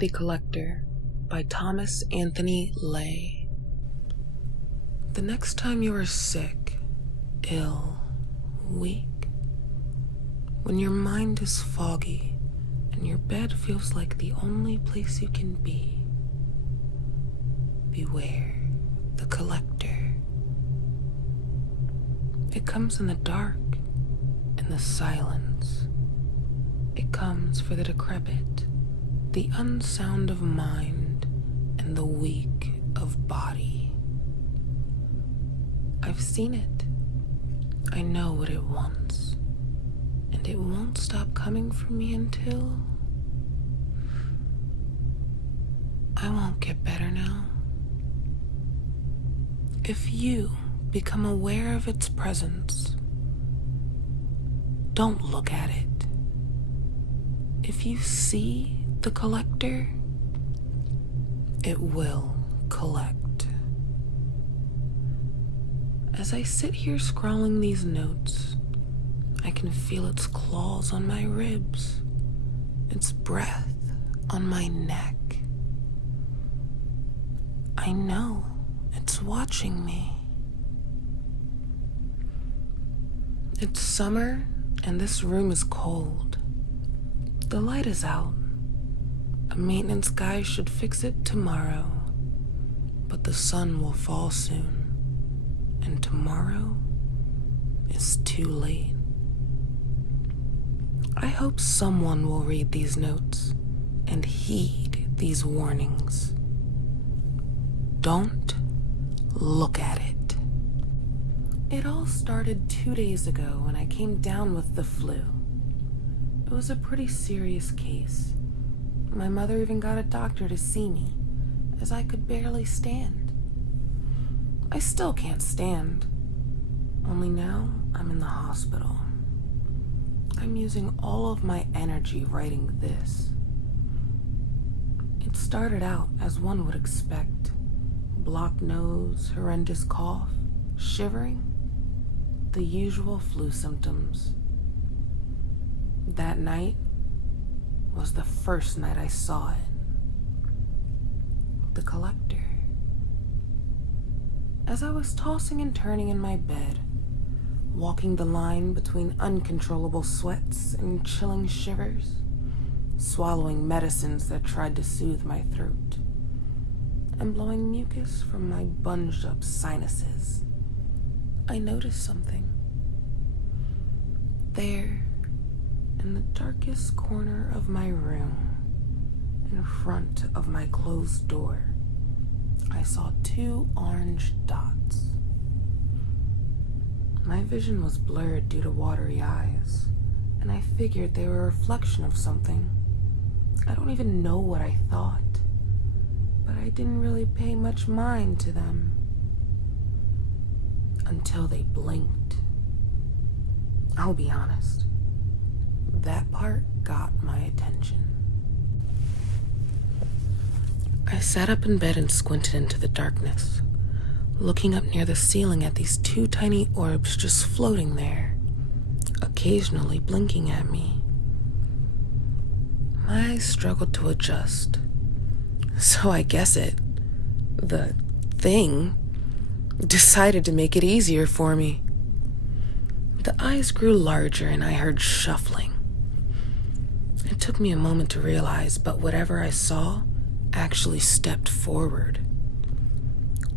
The Collector by Thomas Anthony Lay. The next time you are sick, ill, weak, when your mind is foggy and your bed feels like the only place you can be, beware the Collector. It comes in the dark, in the silence. It comes for the decrepit, the unsound of mind, and the weak of body. I've seen it. I know what it wants, and it won't stop coming for me until I won't get better now. If you become aware of its presence, don't look at it. If you see the Collector, it will collect. As I sit here scrawling these notes, I can feel its claws on my ribs, its breath on my neck. I know it's watching me. It's summer and this room is cold. The light is out. A maintenance guy should fix it tomorrow, but the sun will fall soon, and tomorrow is too late. I hope someone will read these notes and heed these warnings. Don't look at it. It all started 2 days ago when I came down with the flu. It was a pretty serious case. My mother even got a doctor to see me, as I could barely stand. I still can't stand, only now I'm in the hospital. I'm using all of my energy writing this. It started out as one would expect. Blocked nose, horrendous cough, shivering, the usual flu symptoms. That night was the first night I saw it. The Collector. As I was tossing and turning in my bed, walking the line between uncontrollable sweats and chilling shivers, swallowing medicines that tried to soothe my throat, and blowing mucus from my bunged up sinuses, I noticed something. There, in the darkest corner of my room, in front of my closed door, I saw 2 orange dots. My vision was blurred due to watery eyes, and I figured they were a reflection of something. I don't even know what I thought, but I didn't really pay much mind to them until they blinked. I'll be honest. That part got my attention. I sat up in bed and squinted into the darkness, looking up near the ceiling at these 2 tiny orbs just floating there, occasionally blinking at me. My eyes struggled to adjust, so I guess the thing, decided to make it easier for me. The eyes grew larger and I heard shuffling. It took me a moment to realize, but whatever I saw actually stepped forward.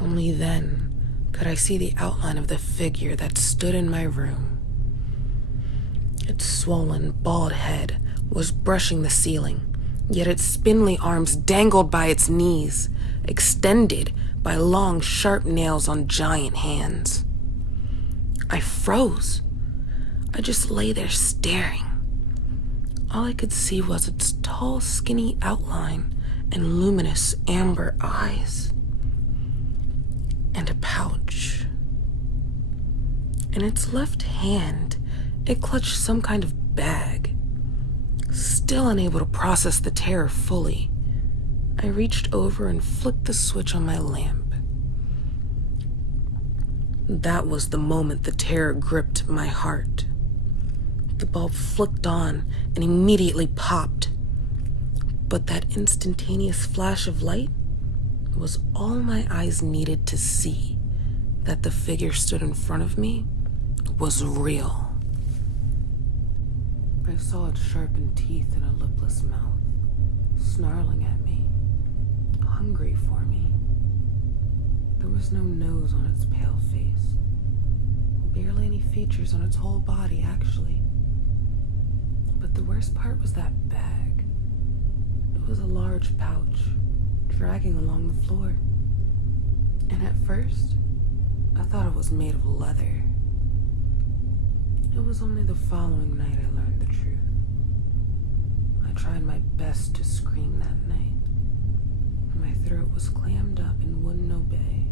Only then could I see the outline of the figure that stood in my room. Its swollen, bald head was brushing the ceiling, yet its spindly arms dangled by its knees, extended by long, sharp nails on giant hands. I froze. I just lay there staring. All I could see was its tall, skinny outline and luminous amber eyes. And a pouch. In its left hand, it clutched some kind of bag. Still unable to process the terror fully, I reached over and flicked the switch on my lamp. That was the moment the terror gripped my heart. The bulb flicked on and immediately popped. But that instantaneous flash of light was all my eyes needed to see that the figure stood in front of me was real. I saw its sharpened teeth and a lipless mouth, snarling at me, hungry for me. There was no nose on its pale face, barely any features on its whole body, actually. But the worst part was that bag. It was a large pouch, dragging along the floor. And at first, I thought it was made of leather. It was only the following night I learned the truth. I tried my best to scream that night. My throat was clammed up and wouldn't obey.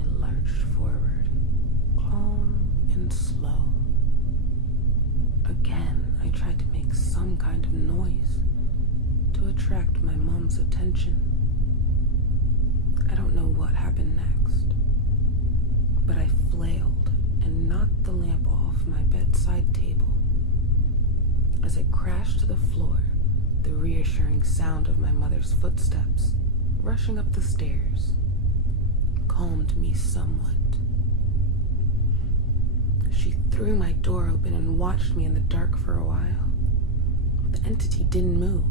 I lurched forward, calm and slow. Again, I tried to make some kind of noise to attract my mom's attention. I don't know what happened next, but I flailed and knocked the lamp off my bedside table. As it crashed to the floor, the reassuring sound of my mother's footsteps rushing up the stairs calmed me somewhat. She threw my door open and watched me in the dark for a while. The entity didn't move.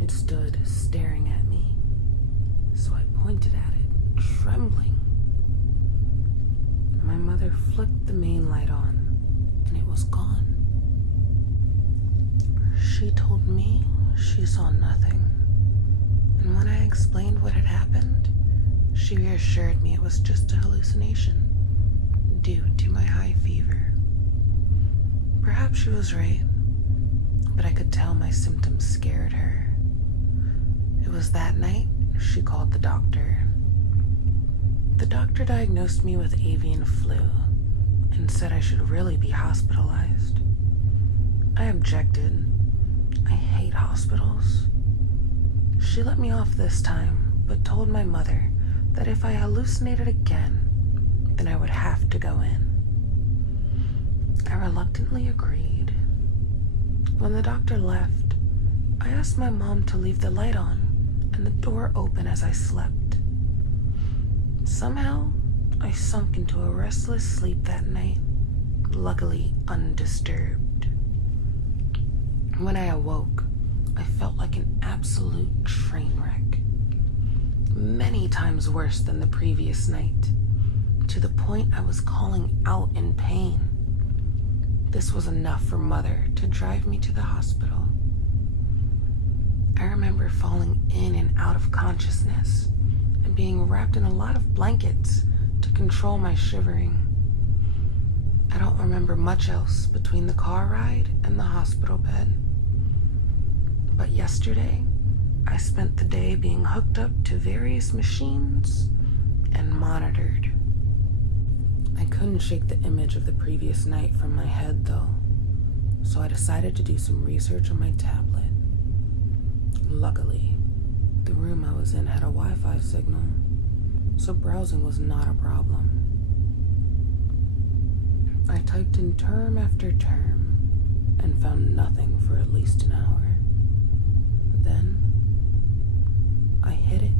It stood staring at me, so I pointed at it, trembling. My mother flicked the main light on, and it was gone. She told me she saw nothing, and when I explained what had happened, she reassured me it was just a hallucination due to my high fever. Perhaps she was right, but I could tell my symptoms scared her. It was that night she called the doctor. The doctor diagnosed me with avian flu and said I should really be hospitalized. I objected. I hate hospitals. She let me off this time, but told my mother that if I hallucinated again, then I would have to go in. I reluctantly agreed. When the doctor left, I asked my mom to leave the light on and the door open as I slept. Somehow, I sunk into a restless sleep that night, luckily undisturbed. When I awoke, I felt like an absolute train wreck. Many times worse than the previous night, to the point I was calling out in pain. This was enough for Mother to drive me to the hospital. I remember falling in and out of consciousness and being wrapped in a lot of blankets to control my shivering. I don't remember much else between the car ride and the hospital bed. But yesterday, I spent the day being hooked up to various machines and monitored. I couldn't shake the image of the previous night from my head, though, so I decided to do some research on my tablet. Luckily, the room I was in had a Wi-Fi signal, so browsing was not a problem. I typed in term after term and found nothing for at least an hour. Then, I hit it.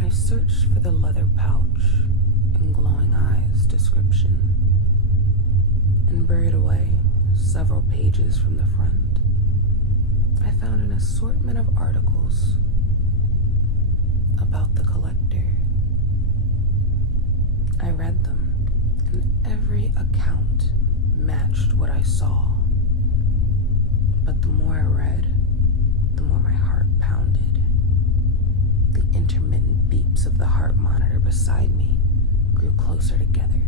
I searched for the leather pouch and glowing eyes description and buried away several pages from the front. I found an assortment of articles about the collector. I read them, and every account matched what I saw. But the more I read, the more my heart pounded. The intermittent beeps of the heart monitor beside me grew closer together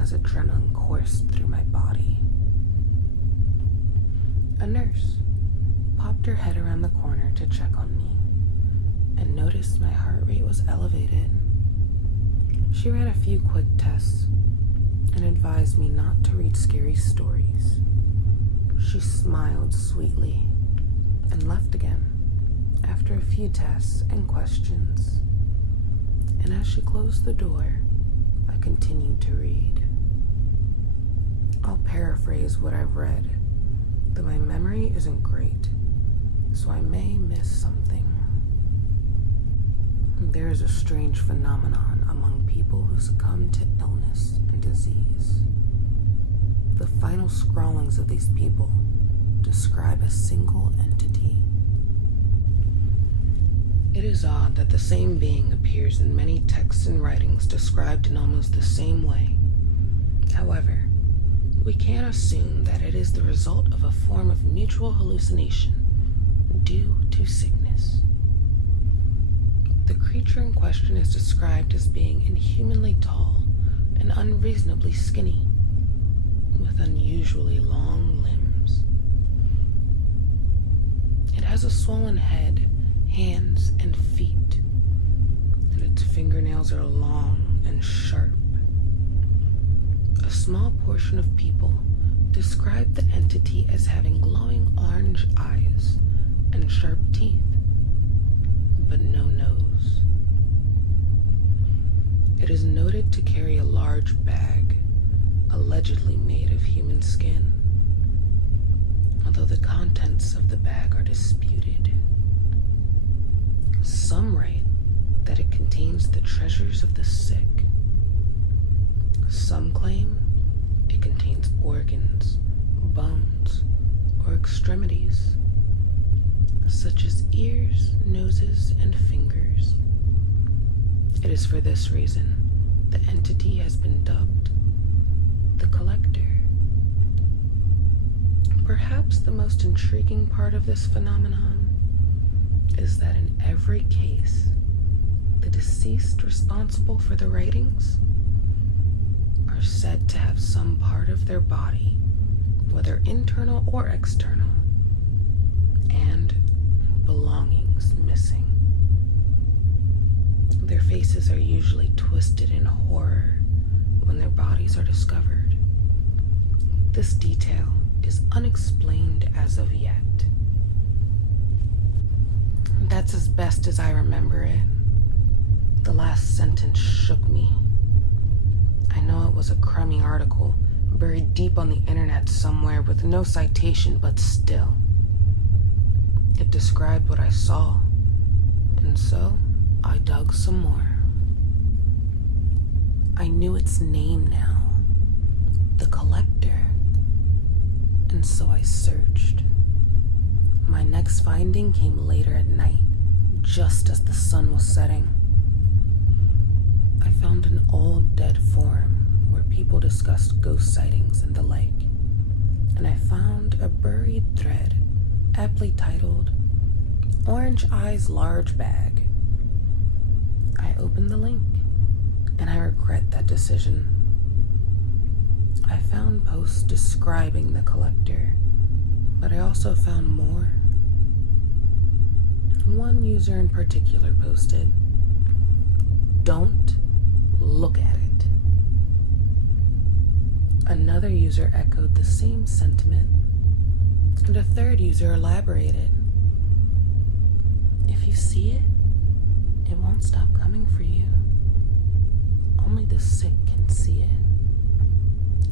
as adrenaline coursed through my body. A nurse popped her head around the corner to check on me and noticed my heart rate was elevated. She ran a few quick tests and advised me not to read scary stories. She smiled sweetly and left again after a few tests and questions. And as she closed the door, I continued to read. I'll paraphrase what I've read, though my memory isn't great, so I may miss something. There is a strange phenomenon among people who succumb to illness and disease. The final scrawlings of these people describe a single entity. It is odd that the same being appears in many texts and writings described in almost the same way. However, we can assume that it is the result of a form of mutual hallucination due to sickness. The creature in question is described as being inhumanly tall and unreasonably skinny, with unusually long limbs. It has a swollen head, hands, and feet, and its fingernails are long and sharp. A small portion of people describe the entity as having glowing orange eyes and sharp teeth, but no nose. It is noted to carry a large bag, allegedly made of human skin, although the contents of the bag are disputed. Some write that it contains the treasures of the sick. Some claim it contains organs, bones, or extremities, such as ears, noses, and fingers. It is for this reason the entity has been dubbed the Collector. Perhaps the most intriguing part of this phenomenon is that in every case, the deceased responsible for the writings are said to have some part of their body, whether internal or external, and belongings missing. Their faces are usually twisted in horror when their bodies are discovered. This detail is unexplained as of yet. That's as best as I remember it. The last sentence shook me. I know it was a crummy article buried deep on the internet somewhere with no citation, but still. It described what I saw, and so I dug some more. I knew its name now, the Collector, and so I searched. My next finding came later at night, just as the sun was setting. I found an old dead forum where people discussed ghost sightings and the like, and I found a buried thread aptly titled Orange Eyes Large Bag. I opened the link, and I regret that decision. I found posts describing the Collector, but I also found more. One user in particular posted, "Don't look at it." Another user echoed the same sentiment, and a third user elaborated, "If you see it, it won't stop coming for you. Only the sick can see it.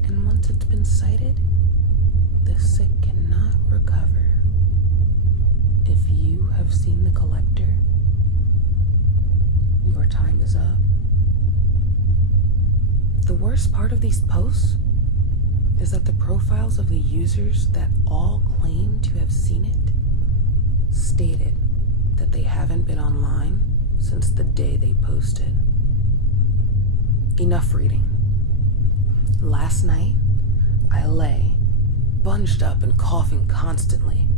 And once it's been sighted, the sick cannot recover. If you have seen the Collector, your time is up." The worst part of these posts is that the profiles of the users that all claim to have seen it stated that they haven't been online since the day they posted. Enough reading. Last night, I lay, bunched up and coughing constantly.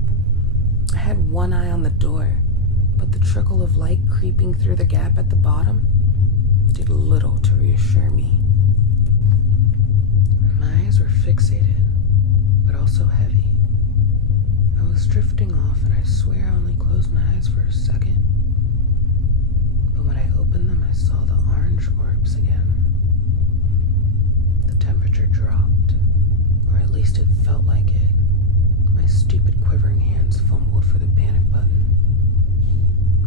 I had one eye on the door, but the trickle of light creeping through the gap at the bottom did little to reassure me. My eyes were fixated, but also heavy. I was drifting off, and I swear I only closed my eyes for a second. But when I opened them, I saw the orange orbs again. The temperature dropped, or at least it felt like it. My stupid quivering hands fumbled for the panic button,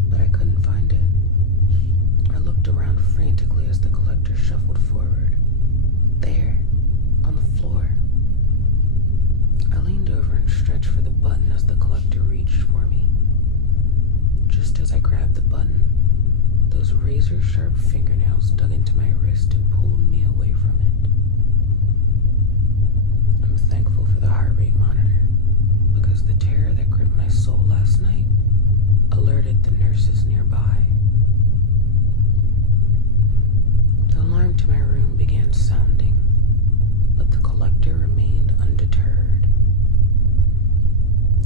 but I couldn't find it. I looked around frantically as the Collector shuffled forward. There, on the floor, outstretched for the button as the collector reached for me. Just as I grabbed the button, those razor-sharp fingernails dug into my wrist and pulled me away from it. I'm thankful for the heart rate monitor, because the terror that gripped my soul last night alerted the nurses nearby. The alarm to my room began sounding, but the collector remained undeterred.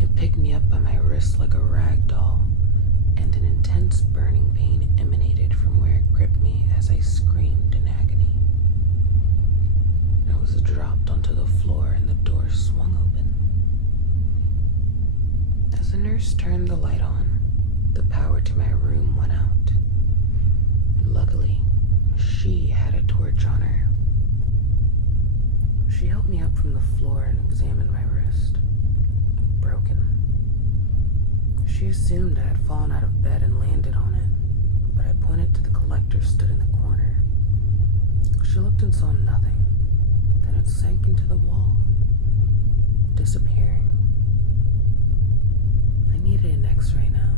It picked me up by my wrist like a rag doll, and an intense burning pain emanated from where it gripped me as I screamed in agony. I was dropped onto the floor and the door swung open. As the nurse turned the light on, the power to my room went out. Luckily, she had a torch on her. She helped me up from the floor and examined my wrist. Broken. She assumed I had fallen out of bed and landed on it, but I pointed to the collector stood in the corner. She looked and saw nothing. Then it sank into the wall, disappearing. I needed an X-ray now.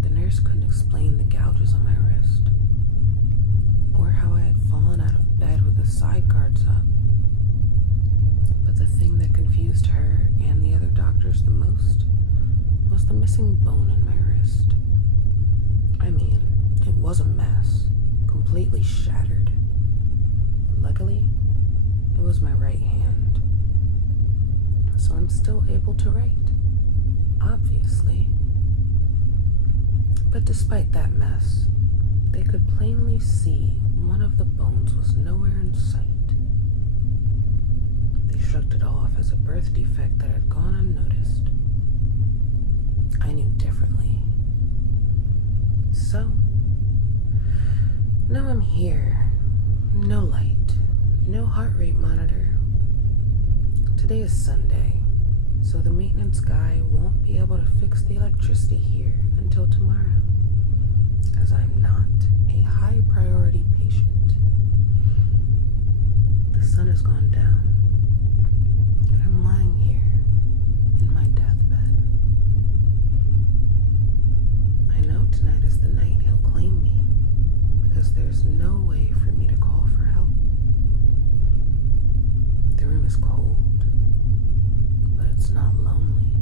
The nurse couldn't explain the gouges on my wrist, or how I had fallen out of bed with the side guards up. But the thing that confused her and the other doctors the most was the missing bone in my wrist. I mean, it was a mess, completely shattered. Luckily, it was my right hand, so I'm still able to write, obviously. But despite that mess, they could plainly see one of the bones was nowhere in sight. They shrugged it off as a birth defect that had gone unnoticed. I knew differently. So, now I'm here. No light, no heart rate monitor. Today is Sunday, so the maintenance guy won't be able to fix the electricity here until tomorrow, as I'm not a high priority patient. The sun has gone down, and I'm lying here in my deathbed. I know tonight is the night he'll claim me, because there's no way for me to call for help. The room is cold, but it's not lonely.